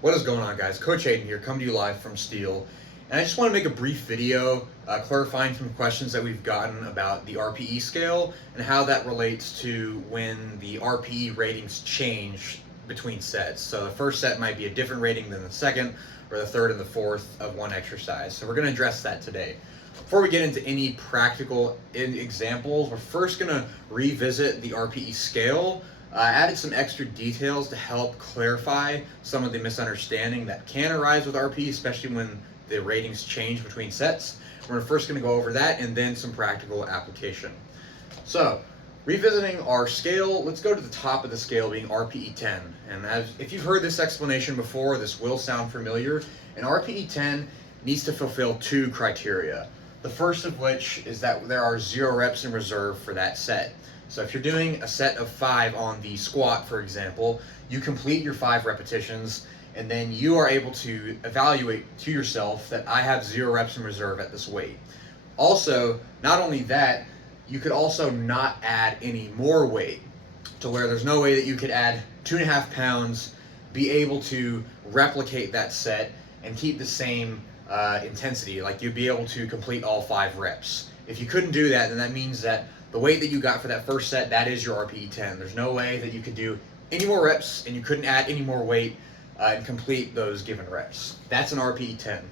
What is going on, guys? Coach Hayden here, coming to you live from Steel. And I just want to make a brief video clarifying some questions that we've gotten about the RPE scale and how that relates to when the RPE ratings change between sets. So the first set might be a different rating than the second, or the third and the fourth of one exercise. So we're going to address that today. Before we get into any practical examples, we're first going to revisit the RPE scale. I added some extra details to help clarify some of the misunderstanding that can arise with RPE, especially when the ratings change between sets. We're first going to go over that and then some practical application. So, revisiting our scale, let's go to the top of the scale being RPE 10. And if you've heard this explanation before, this will sound familiar. An RPE 10 needs to fulfill two criteria. The first of which is that there are 0 reps in reserve for that set. So if you're doing a set of 5 on the squat, for example, you complete your 5 repetitions and then you are able to evaluate to yourself that I have 0 reps in reserve at this weight. Also, not only that, you could also not add any more weight, to where there's no way that you could add 2.5 pounds, be able to replicate that set and keep the same intensity. Like, you'd be able to complete all 5 reps. If you couldn't do that, then that means that the weight that you got for that first set, that is your RPE 10. There's no way that you could do any more reps and you couldn't add any more weight and complete those given reps. That's an RPE 10.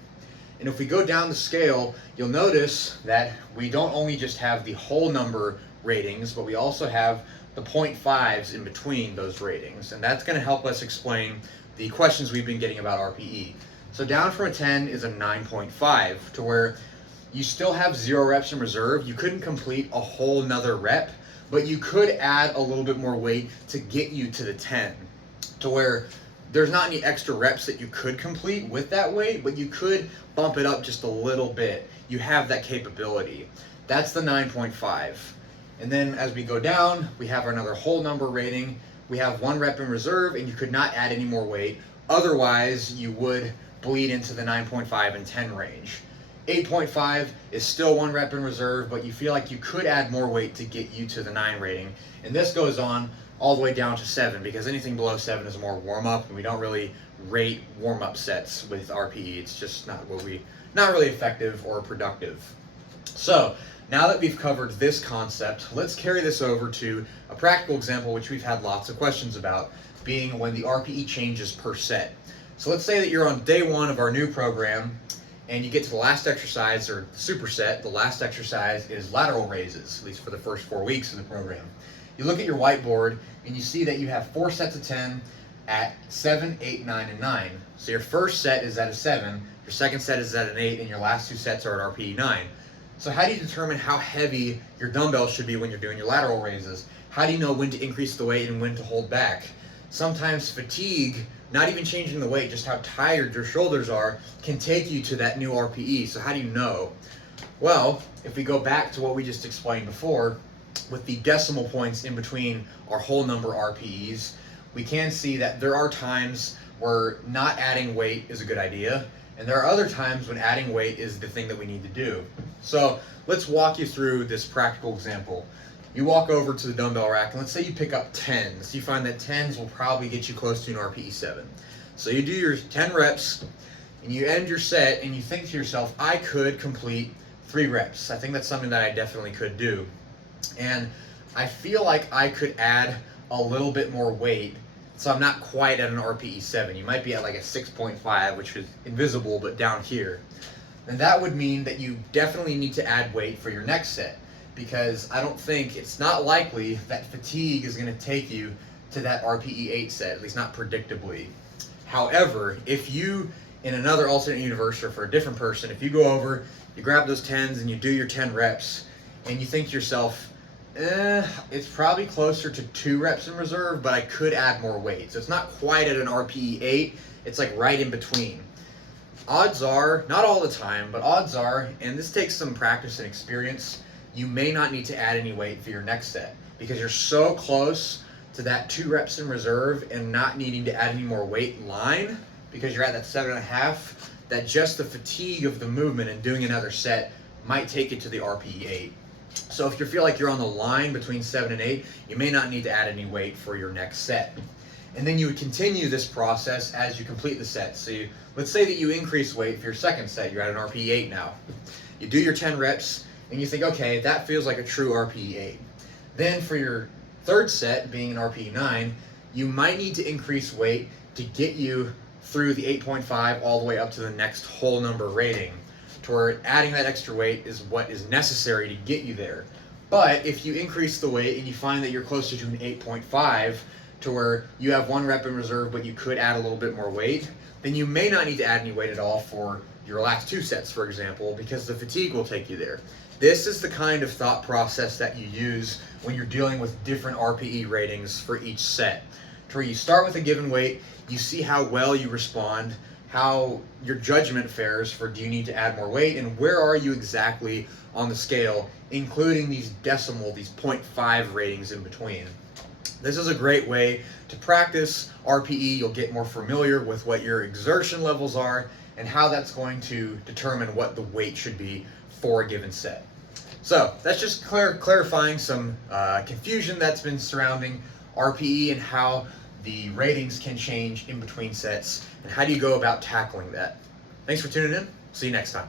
And if we go down the scale, you'll notice that we don't only just have the whole number ratings, but we also have the 0.5s in between those ratings. And that's going to help us explain the questions we've been getting about RPE. So down from a 10 is a 9.5, to where you still have 0 reps in reserve. You couldn't complete a whole nother rep, but you could add a little bit more weight to get you to the 10, to where there's not any extra reps that you could complete with that weight, but you could bump it up just a little bit. You have that capability. That's the 9.5. And then as we go down, we have another whole number rating. We have 1 rep in reserve, and you could not add any more weight. Otherwise, you would bleed into the 9.5 and 10 range. 8.5 is still 1 rep in reserve, but you feel like you could add more weight to get you to the 9 rating. And this goes on all the way down to 7, because anything below 7 is more warm-up, and we don't really rate warm-up sets with RPE. It's just not really effective or productive. So now that we've covered this concept, let's carry this over to a practical example which we've had lots of questions about, being when the RPE changes per set. So let's say that you're on day 1 of our new program, and you get to the last exercise, or superset. The last exercise is lateral raises, at least for the first 4 weeks of the program. You look at your whiteboard and you see that you have 4 sets of 10 at 7, 8, 9, and 9. So your first set is at a 7, your second set is at an 8, and your last 2 sets are at RPE 9. So how do you determine how heavy your dumbbells should be when you're doing your lateral raises? How do you know when to increase the weight and when to hold back? Sometimes fatigue, not even changing the weight, just how tired your shoulders are, can take you to that new RPE. So how do you know? Well, if we go back to what we just explained before, with the decimal points in between our whole number RPEs, we can see that there are times where not adding weight is a good idea, and there are other times when adding weight is the thing that we need to do. So let's walk you through this practical example. You walk over to the dumbbell rack, and let's say you pick up 10s. You find that 10s will probably get you close to an RPE 7. So you do your 10 reps, and you end your set, and you think to yourself, I could complete 3 reps. I think that's something that I definitely could do. And I feel like I could add a little bit more weight, so I'm not quite at an RPE 7. You might be at like a 6.5, which is invisible, but down here. And that would mean that you definitely need to add weight for your next set, because it's not likely that fatigue is going to take you to that RPE 8 set, at least not predictably. However, if you, in another alternate universe or for a different person, if you go over, you grab those 10s and you do your 10 reps, and you think to yourself, it's probably closer to 2 reps in reserve, but I could add more weight. So it's not quite at an RPE 8, it's like right in between. Odds are, not all the time, but odds are, and this takes some practice and experience, you may not need to add any weight for your next set, because you're so close to that 2 reps in reserve and not needing to add any more weight line, because you're at that 7.5, that just the fatigue of the movement and doing another set might take you to the RPE 8. So if you feel like you're on the line between 7 and 8, you may not need to add any weight for your next set. And then you would continue this process as you complete the set. So let's say that you increase weight for your second set. You're at an RPE 8 now. You do your 10 reps and you think, okay, that feels like a true RPE 8. Then for your third set, being an RPE 9, you might need to increase weight to get you through the 8.5 all the way up to the next whole number rating, to where adding that extra weight is what is necessary to get you there. But if you increase the weight and you find that you're closer to an 8.5, to where you have 1 rep in reserve but you could add a little bit more weight, then you may not need to add any weight at all for your last 2 sets, for example, because the fatigue will take you there. This is the kind of thought process that you use when you're dealing with different RPE ratings for each set, to where you start with a given weight, you see how well you respond, how your judgment fares for do you need to add more weight, and where are you exactly on the scale, including these decimal, these 0.5 ratings in between. This is a great way to practice RPE. You'll get more familiar with what your exertion levels are and how that's going to determine what the weight should be for a given set. So that's just clarifying some confusion that's been surrounding RPE and how the ratings can change in between sets, and how do you go about tackling that. Thanks for tuning in. See you next time.